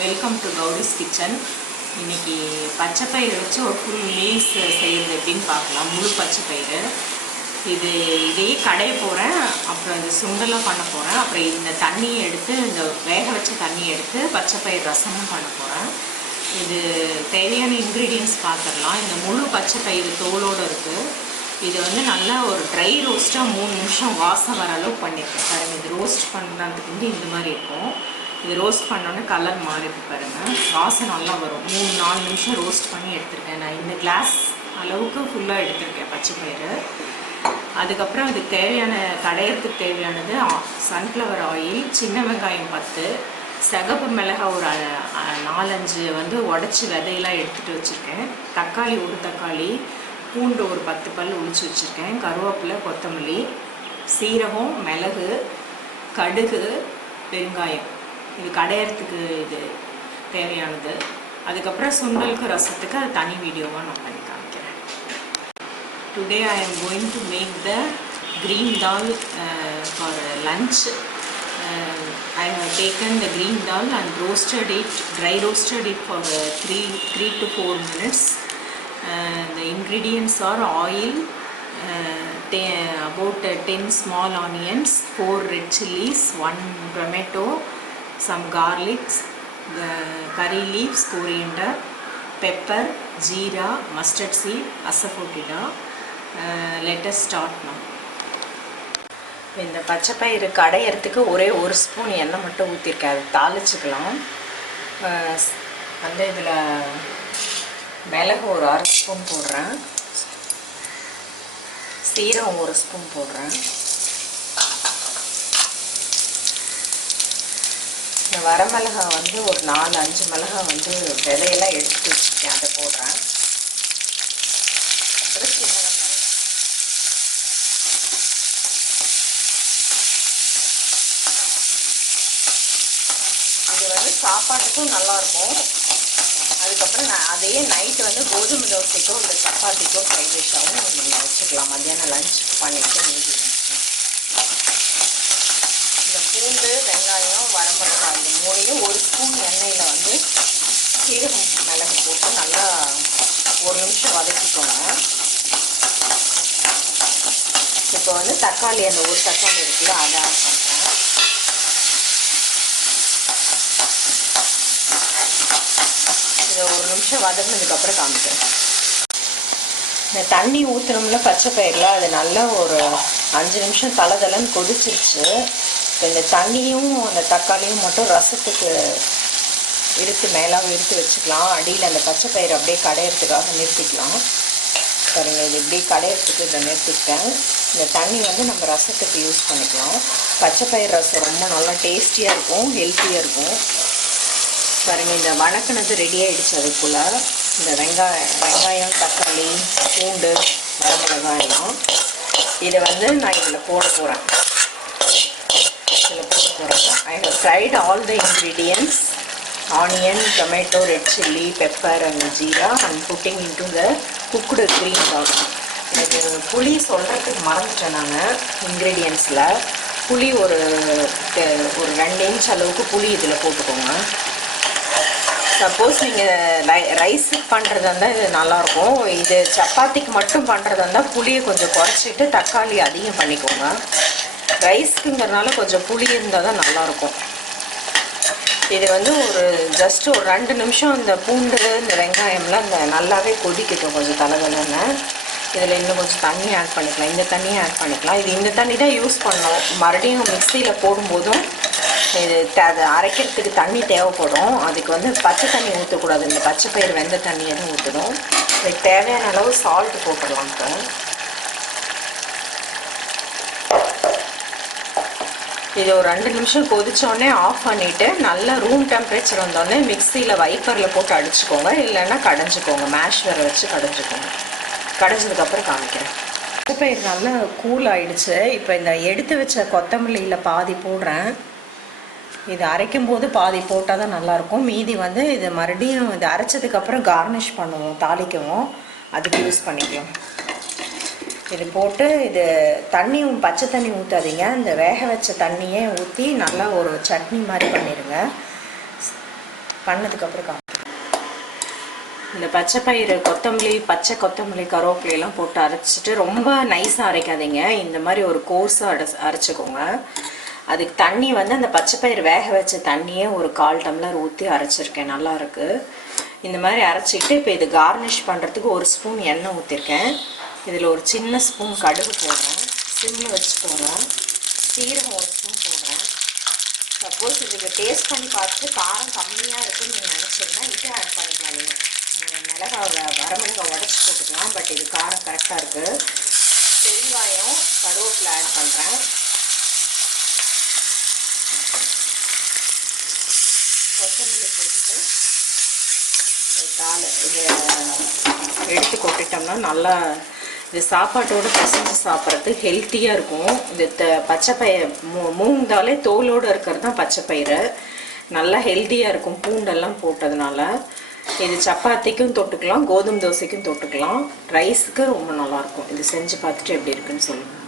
Welcome to Gowri's kitchen. இன்றைக்கி பச்சைப்பயிறு வச்சு ஒரு ஃபுல் மீல்ஸ் செய்கிறது எப்படின்னு பார்க்கலாம். முழு பச்சைப்பயிறு இதையே கடைய போகிறேன். அப்புறம் இது சுண்டலாக பண்ண போகிறேன். அப்புறம் இந்த தண்ணியை எடுத்து இந்த வேக வச்ச தண்ணியை எடுத்து பச்சைப்பயிறு ரசமும் பண்ண போகிறேன். இது தேவையான இன்க்ரீடியன்ஸ் பார்த்துடலாம். இந்த முழு பச்சைப்பயிறு தோலோடு இருக்குது. இது வந்து நல்லா ஒரு ட்ரை ரோஸ்ட்டாக 3 நிமிஷம் வாசம் வர அளவுக்கு பண்ணியிருக்கேன் பாருங்கள். இது ரோஸ்ட் பண்ணுறதுக்கு வந்து இந்த மாதிரி இருக்கும். இது ரோஸ்ட் பண்ணோன்னே கலர் மாறிட்டு பாருங்கள், வாசம் நல்லா வரும். 3-4 நிமிஷம் ரோஸ்ட் பண்ணி எடுத்திருக்கேன். நான் இந்த கிளாஸ் அளவுக்கு ஃபுல்லாக எடுத்திருக்கேன் பச்சைப்பயிறு. அதுக்கப்புறம் அதுக்கு தேவையான கடையிறதுக்கு தேவையானது சன்ஃப்ளவர் ஆயில், சின்ன வெங்காயம் 10, சிகப்பு மிளகாய் ஒரு 4-5 வந்து உடச்சி விதையெல்லாம் எடுத்துகிட்டு வச்சுருக்கேன். தக்காளி 1 தக்காளி, பூண்டு ஒரு 10 பல் உளிச்சு வச்சுருக்கேன். கருவேப்பிலை, கொத்தமல்லி, சீரகம், மிளகு, கடுகு, பெருங்காயம். இது கடையிறதுக்கு இது தேவையானது. அதுக்கப்புறம் சுண்டலுக்கு ரசத்துக்கு அது தனி வீடியோவாக நான் பண்ணி காமிக்கிறேன். Today I am going to make the green dal for lunch. I have taken the green dal and roasted it, dry roasted it for 3 to 4 minutes. The ingredients are oil, about 10 small onions, 4 red chilies, 1 tomato, some garlic, curry leaves, coriander, pepper, jeera, mustard seed, asafoetida. Let us start now. இந்த பச்சைப்பயிறு கடையிறதுக்கு ஒரே 1 spoon எண்ணெய் மட்டும் ஊற்றிருக்கேன். அது தாளிச்சுக்கலாம். வந்து இதில் மிளகு ஒரு 1/2 ஸ்பூன் போடுறேன். சீரகம் 1 ஸ்பூன் போடுறேன். இந்த வரமிளகாய் வந்து ஒரு 4-5 மிளகாய் வந்து விதையெல்லாம் எடுத்துட்டு வச்சுருக்கேன், அதை போடுறேன். அப்புறம் சின்ன வெங்காயம், இது வந்து சாப்பாட்டுக்கும் நல்லாயிருக்கும். அதுக்கப்புறம் நான் அதையே நைட்டு வந்து கோதுமை தோசைக்கோ இல்லை சப்பாத்திக்கோ ஃப்ரைட் ரைஸாகவும் நம்ம வச்சுக்கலாம். மத்தியானம் லஞ்ச் பண்ணிவிட்டு மீதி இந்த பூண்டு, வெங்காயம், வரமிளகாய் இந்த 3ஐயும் 1 ஸ்பூன் எண்ணெயில் வந்து சீரகம், மிளகு போட்டு நல்லா 1 நிமிஷம் வதக்கிக்கோங்க. இப்போ வந்து தக்காளி, அந்த 1 தக்காளி இருக்குல்ல, அதை ஆட் பண்ணுறேன். இதை 1 நிமிஷம் வதங்கினதுக்கப்புறம் காமிக்கிறேன். இந்த தண்ணி ஊற்றுனோம்ல பச்சைப்பயிரில், அது நல்லா ஒரு 5 நிமிஷம் தளதளன்னு கொதிச்சிருச்சு. இப்போ இந்த தண்ணியும் அந்த தக்காளியும் மட்டும் ரசத்துக்கு மேலாக எடுத்து வச்சுக்கலாம். அடியில் அந்த பச்சைப்பயிறு அப்படியே கடையிறதுக்காக நிறுத்திக்கலாம். பாருங்கள், இது இப்படி கடையிறதுக்கு இதை நிறுத்திக்கிட்டேன். இந்த தண்ணி வந்து நம்ம ரசத்துக்கு யூஸ் பண்ணிக்கலாம். பச்சைப்பயிறு ரசம் ரொம்ப நல்லா டேஸ்டியாக இருக்கும், ஹெல்த்தியாக இருக்கும். பாருங்கள், இந்த வணக்கினது ரெடி ஆகிடுச்சு. அதுக்குள்ளே இந்த வெங்காயம், தக்காளி, பூண்டு, வரமிளகாய் எல்லாம் இதை வந்து நான் இதில் போட போகிறேன். I have fried all the ingredients: onion, tomato, red chilli, pepper and jeera, and putting into the cooked green dal. எனக்கு புளி சொல்கிறதுக்கு மறந்துட்டேன் நான். இன்க்ரீடியன்ஸில் புளி ஒரு 2 இன்ச் அளவுக்கு புளி இதில் போட்டுக்கோங்க. சப்போஸ் நீங்கள் ரைஸுக்கு பண்ணுறதா இருந்தால் இது நல்லாயிருக்கும். இது சப்பாத்திக்கு மட்டும் பண்ணுறதா இருந்தால் புளியை கொஞ்சம் குறைச்சிட்டு தக்காளி அதிகம் பண்ணிக்கோங்க. ரைஸ்க்குங்கிறதுனால கொஞ்சம் புளி இருந்தால் தான் நல்லாயிருக்கும். இது வந்து ஜஸ்ட் ஒரு 2 நிமிஷம் இந்த பூண்டு, இந்த வெங்காயம்லாம் இந்த நல்லாவே கொதிக்கட்டும் கொஞ்சம் தளதளன்னு. இதில் இன்னும் கொஞ்சம் தண்ணி ஆட் பண்ணிக்கலாம். இந்த தண்ணியை ஆட் பண்ணிக்கலாம். இது இந்த தண்ணி தான் யூஸ் பண்ணோம். மறுபடியும் மிக்சியில் போடும்போதும் அது அரைக்கிறதுக்கு தண்ணி தேவைப்படும். அதுக்கு வந்து பச்சை தண்ணி ஊற்றக்கூடாது. இந்த பச்சைப்பயிறு வெந்த தண்ணியை தான் ஊற்றணும். இதுக்கு தேவையான அளவு சால்ட்டு போட்டுடலாம். இப்போ இது ஒரு 2 நிமிஷம் கொதிச்சோடனே ஆஃப் பண்ணிவிட்டு நல்லா ரூம் டெம்பரேச்சர் வந்தோடனே மிக்சியில் வைப்பரில் போட்டு அடிச்சுக்கோங்க, இல்லைன்னா கடைஞ்சிக்கோங்க. மேஷ்வரை வச்சு கடைஞ்சிக்கோங்க. கடைஞ்சதுக்கப்புறம் காமிக்கிறேன். பச்சைப்பயிறு நல்லா கூல் ஆகிடுச்சு. இப்போ இந்த எடுத்து வச்ச கொத்தமல்லியில் பாதி போடுறேன். இது அரைக்கும் போது பாதி போட்டால் தான் நல்லாயிருக்கும். மீதி வந்து இது மறுபடியும் இது அரைச்சதுக்கப்புறம் கார்னிஷ் பண்ணுவோம், தாளிக்கவும், அதுக்கு யூஸ் பண்ணிக்குவோம். இது போட்டு இது தண்ணியும் பச்சை தண்ணி ஊற்றாதீங்க. இந்த வேக வச்ச தண்ணியே ஊற்றி நல்லா ஒரு சட்னி மாதிரி பண்ணிடுங்க. பண்ணதுக்கப்புறம் இந்த பச்சை பயிறு கொத்தமல்லி பச்சை கொத்தமல்லி கருவேப்பிலையெல்லாம் போட்டு அரைச்சிட்டு ரொம்ப நைஸாக அரைக்காதீங்க, இந்த மாதிரி ஒரு கோர்ஸாக அரைச்சிக்கோங்க. அதுக்கு தண்ணி வந்து அந்த பச்சை பயிறு வேக வச்ச தண்ணியே ஒரு 1/4 டம்ளர் ஊற்றி அரைச்சிருக்கேன், நல்லாயிருக்கு. இந்த மாதிரி அரைச்சிக்கிட்டு இப்போ இது கார்னிஷ் பண்ணுறதுக்கு 1 ஸ்பூன் எண்ணெய் ஊற்றிருக்கேன். இதில் ஒரு சின்ன ஸ்பூன் கடுகு போடுறேன், சிம்மில் வச்சுக்கோங்க. சீரகம் 1 ஸ்பூன் போடுறேன். சப்போஸ் இதுக்கு டேஸ்ட் பண்ணி பார்த்துட்டு காரம் கம்மியாக இருக்குன்னு நீங்கள் நினச்சிங்கன்னா இது ஆட் பண்ணிக்கலாம். நீங்கள் வரமிளகாய் உடச்சி போட்டுக்கலாம், பட் இது காரம் கரெக்டாக இருக்குது. பெருங்காயம் கருவேப்பிலை ஆட் பண்ணுறேன். கொத்தமல்லி போட்டுட்டு இதை எடுத்து கொட்டிட்டோம்னா நல்லா இது சாப்பாட்டோடு பசங்க சாப்பிட்றது ஹெல்த்தியாக இருக்கும். இது பச்சை பயிர் மூணு தாலே தோலோடு இருக்கிறது தான் பச்சை பயிறு, நல்லா ஹெல்த்தியாக இருக்கும் பூண்டெல்லாம் போட்டதுனால. இது சப்பாத்திக்கும் தொட்டுக்கலாம், கோதுமை தோசைக்கும் தொட்டுக்கலாம், ரைஸுக்கு ரொம்ப நல்லாயிருக்கும். இது செஞ்சு பார்த்துட்டு எப்படி இருக்குன்னு சொல்லுங்கள்.